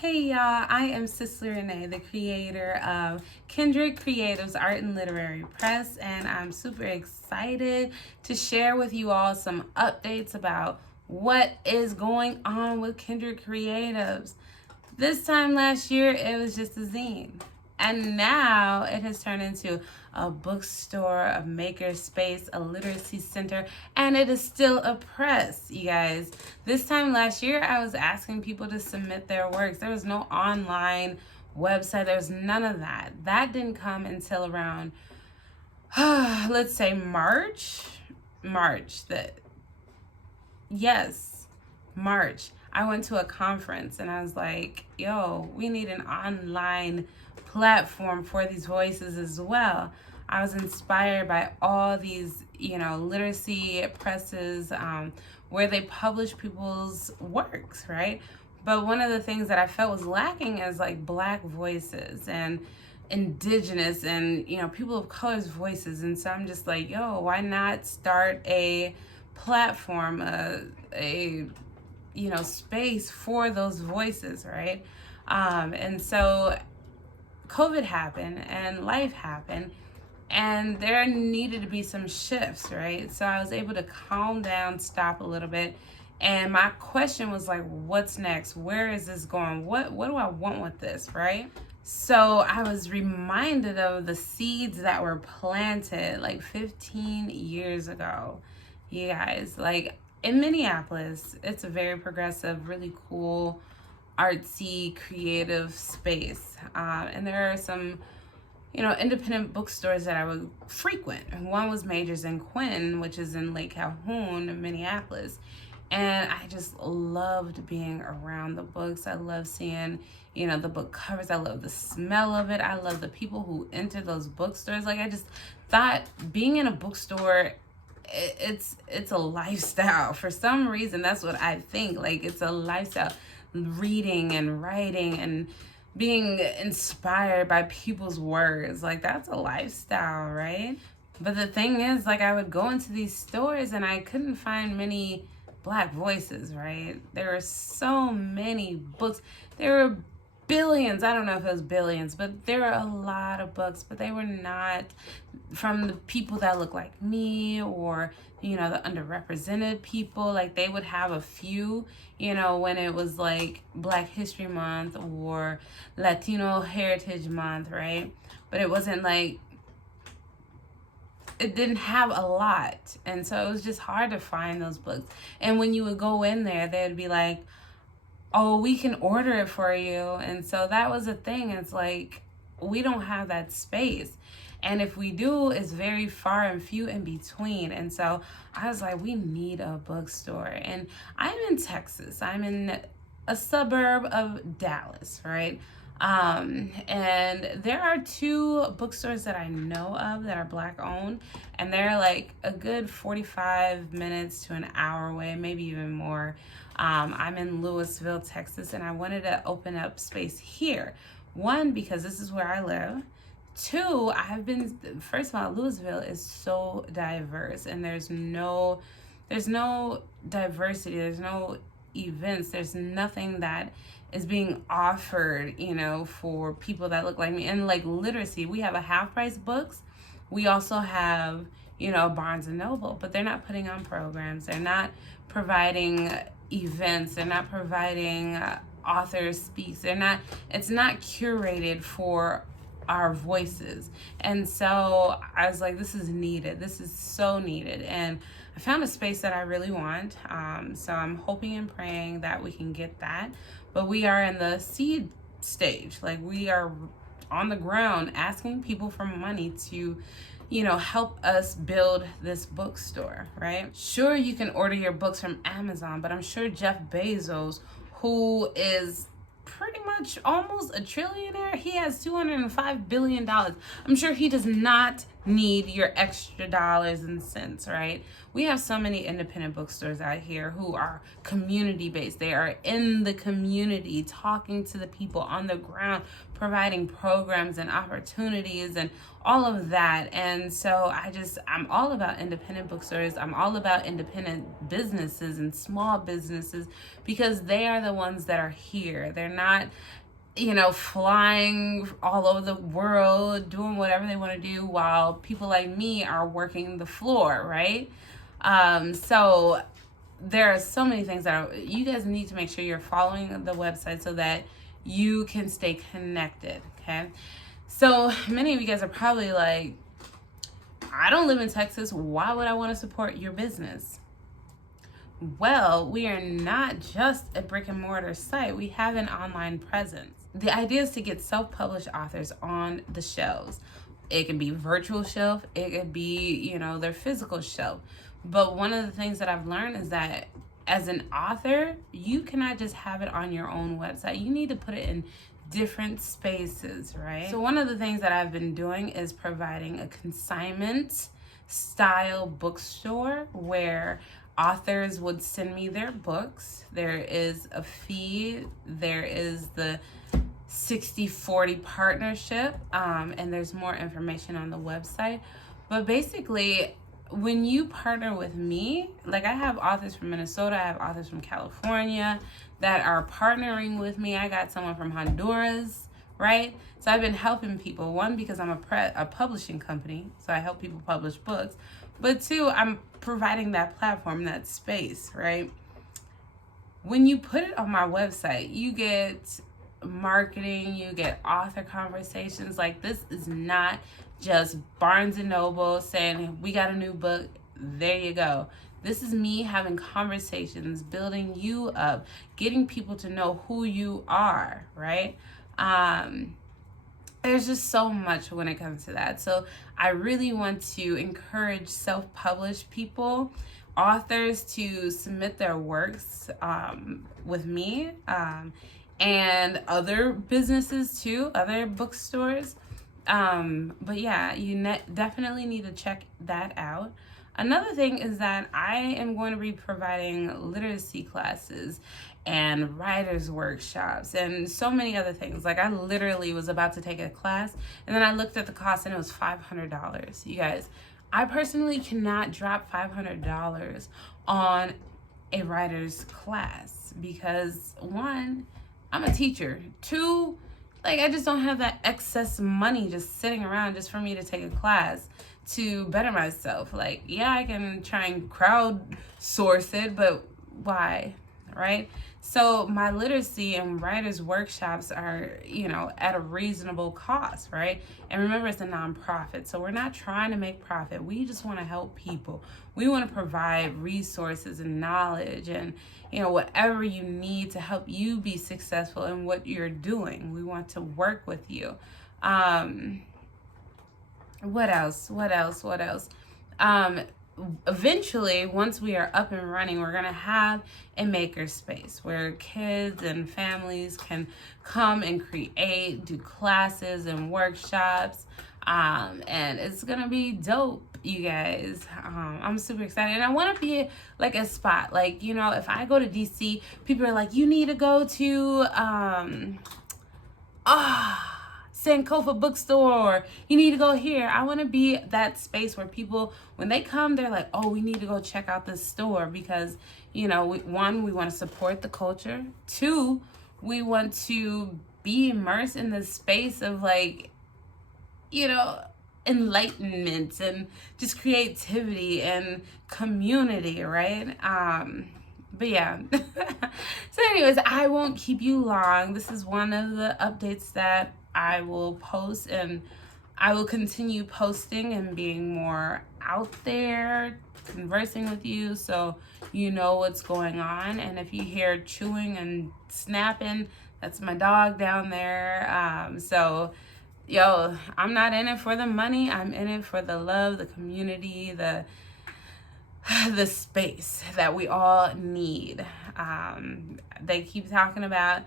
Hey y'all, I am Cicely Renee, the creator of Kindred Creatives Art and Literary Press, and I'm super excited to share with you all some updates about what is going on with Kindred Creatives. This time last year, it was just a zine. And now it has turned into a bookstore, a maker space, a literacy center, and it is still a press, you guys. This time last year, I was asking people to submit their works. There was no online website. There was none of that. That didn't come until around, let's say March. March. I went to a conference and I was like, yo, we need an online platform for these voices as well. I was inspired by all these, literacy presses where they publish people's works, right? But one of the things that I felt was lacking is like Black voices and indigenous and, people of color's voices. And so I'm just like, yo, why not start a platform, a space for those voices, right? And so COVID happened and life happened, and there needed to be some shifts, right? So I was able to calm down, stop a little bit, and my question was like, what's next? Where is this going? What do I want with this, right? So I was reminded of the seeds that were planted like 15 years ago. You guys, like in Minneapolis, it's a very progressive, really cool, artsy, creative space. And there are some, independent bookstores that I would frequent. One was Majors and Quinn, which is in Lake Calhoun, Minneapolis. And I just loved being around the books. I love seeing, the book covers. I love the smell of it. I love the people who enter those bookstores. Like, I just thought being in a bookstore, it's a lifestyle. For some reason, that's what I think. Like, it's a lifestyle. Reading and writing and being inspired by people's words. Like, that's a lifestyle, right? But the thing is, like, I would go into these stores and I couldn't find many Black voices, right? There were so many books. There were billions. I don't know if it was billions, but there were a lot of books, but they were not from the people that look like me or, the underrepresented people. Like, they would have a few, when it was like Black History Month or Latino Heritage Month, right? But it wasn't like, it didn't have a lot. And so it was just hard to find those books. And when you would go in there, they'd be like, oh, we can order it for you. And so that was a thing. It's like, we don't have that space. And if we do, it's very far and few in between. And so I was like, we need a bookstore. And I'm in Texas. I'm in a suburb of Dallas, right? And there are two bookstores that I know of that are Black owned, and they're like a good 45 minutes to an hour away, maybe even more. I'm in Lewisville, Texas, and I wanted to open up space here. One, because this is where I live. Two, first of all, Lewisville is so diverse, and there's no diversity, there's no events, there's nothing that is being offered, for people that look like me. And like literacy, we have a half price books. We also have, Barnes and Noble, but they're not putting on programs. They're not providing events. They're not providing authors speaks. It's not curated for our voices. And so I was like, this is needed. This is so needed. And I found a space that I really want. So I'm hoping and praying that we can get that. But we are in the seed stage. Like, we are on the ground asking people for money to, help us build this bookstore, right? Sure, you can order your books from Amazon, but I'm sure Jeff Bezos, who is pretty much almost a trillionaire, he has $205 billion. I'm sure he does not need your extra dollars and cents, right? We have so many independent bookstores out here who are community based. They are in the community, talking to the people on the ground, providing programs and opportunities and all of that. And so I'm all about independent bookstores. I'm all about independent businesses and small businesses, because they are the ones that are here. They're not, flying all over the world, doing whatever they want to do, while people like me are working the floor, right? So there are so many things you guys need to make sure you're following the website so that you can stay connected, okay? So many of you guys are probably like, I don't live in Texas. Why would I want to support your business? Well, we are not just a brick and mortar site. We have an online presence. The idea is to get self-published authors on the shelves. It can be virtual shelf. It could be, their physical shelf. But one of the things that I've learned is that as an author, you cannot just have it on your own website. You need to put it in different spaces, right? So one of the things that I've been doing is providing a consignment style bookstore where authors would send me their books. There is a fee. There is the 60-40 partnership, and there's more information on the website. But basically, when you partner with me, like I have authors from Minnesota, I have authors from California that are partnering with me. I got someone from Honduras, right? So I've been helping people. One, because I'm a publishing company, so I help people publish books. But two, I'm providing that platform, that space, right? When you put it on my website, you get marketing, you get author conversations. Like, this is not just Barnes and Noble saying, we got a new book, there you go. This is me having conversations, building you up, getting people to know who you are, right? There's just so much when it comes to that. So I really want to encourage self-published people, authors, to submit their works with me, and other businesses too, other bookstores. But yeah, you definitely need to check that out. Another thing is that I am going to be providing literacy classes and writers workshops and so many other things. Like, I literally was about to take a class and then I looked at the cost and it was $500. You guys, I personally cannot drop $500 on a writer's class because, one, I'm a teacher. Two, like, I just don't have that excess money just sitting around just for me to take a class to better myself. Like, yeah, I can try and crowdsource it, but why, right? So my literacy and writers workshops are, at a reasonable cost, right? And remember, it's a nonprofit, so we're not trying to make profit. We just want to help people. We want to provide resources and knowledge and, whatever you need to help you be successful in what you're doing. We want to work with you. What else? Eventually, once we are up and running, we're going to have a maker space where kids and families can come and create, do classes and workshops. And it's going to be dope, you guys. I'm super excited. And I want to be like a spot. Like, if I go to DC, people are like, you need to go to, Sankofa Bookstore, you need to go here. I want to be that space where people, when they come, they're like, oh, we need to go check out this store because, one, we want to support the culture. Two, we want to be immersed in the space of, like, enlightenment and just creativity and community, right? But yeah. So anyways, I won't keep you long. This is one of the updates that I will post, and I will continue posting and being more out there, conversing with you so you know what's going on. And if you hear chewing and snapping, that's my dog down there. So yo, I'm not in it for the money. I'm in it for the love, the community, the space that we all need. They keep talking about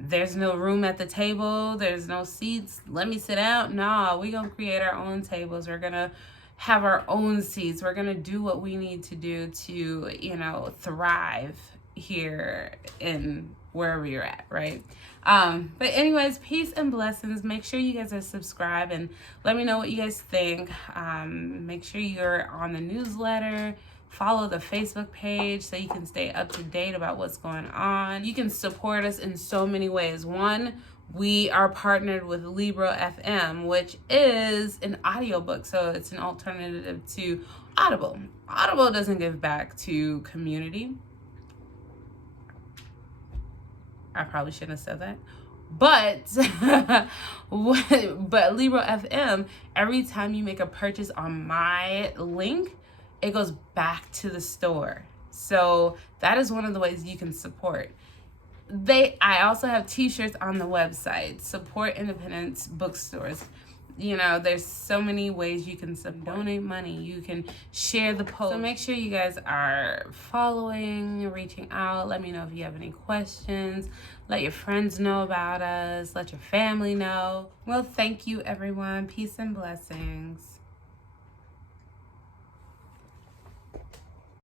there's no room at the table, there's no seats, let me sit down. No, we're gonna create our own tables, we're gonna have our own seats, we're gonna do what we need to do to, you know, thrive here in wherever you're at, right? But anyways, peace and blessings. Make sure you guys are subscribed and let me know what you guys think. Make sure you're on the newsletter. Follow the Facebook page so you can stay up to date about what's going on. You can support us in so many ways. One, we are partnered with Libro FM, which is an audiobook. So it's an alternative to Audible. Audible doesn't give back to community. I probably shouldn't have said that. But but Libro FM, every time you make a purchase on my link, it goes back to the store. So that is one of the ways you can support. I also have t-shirts on the website. Support independent bookstores. You know, there's so many ways you can donate money. You can share the post. So make sure you guys are following, reaching out. Let me know if you have any questions. Let your friends know about us. Let your family know. Well, thank you, everyone. Peace and blessings.